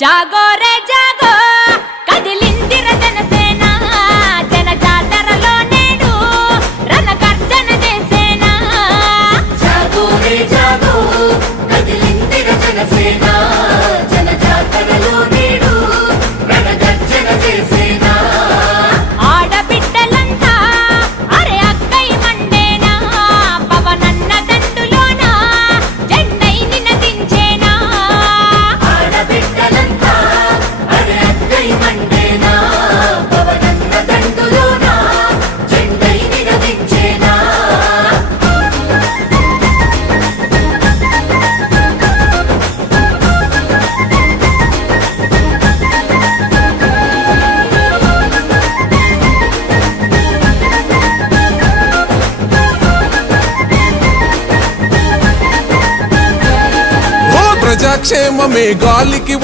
జాగో రే జాగో కదిలిందిర జనసేన జన జాతరలో నేడు రణగర్జన చేసేనా జాగో రే జాగో కదిలిందిర జనసేన జన జాతరలో నేడు రణగర్జన చేసేనా ఆడబిడ్డలంతా అరే అక్కై మండేనా పవనన్న దండులోన జెండై నినదించేనా ఆడబిడ్డలంతా అరే అక్కై మండేనా పవనన్న దండులోన జెండై నినదించేనా ప్రజాక్షేమమే గాలికి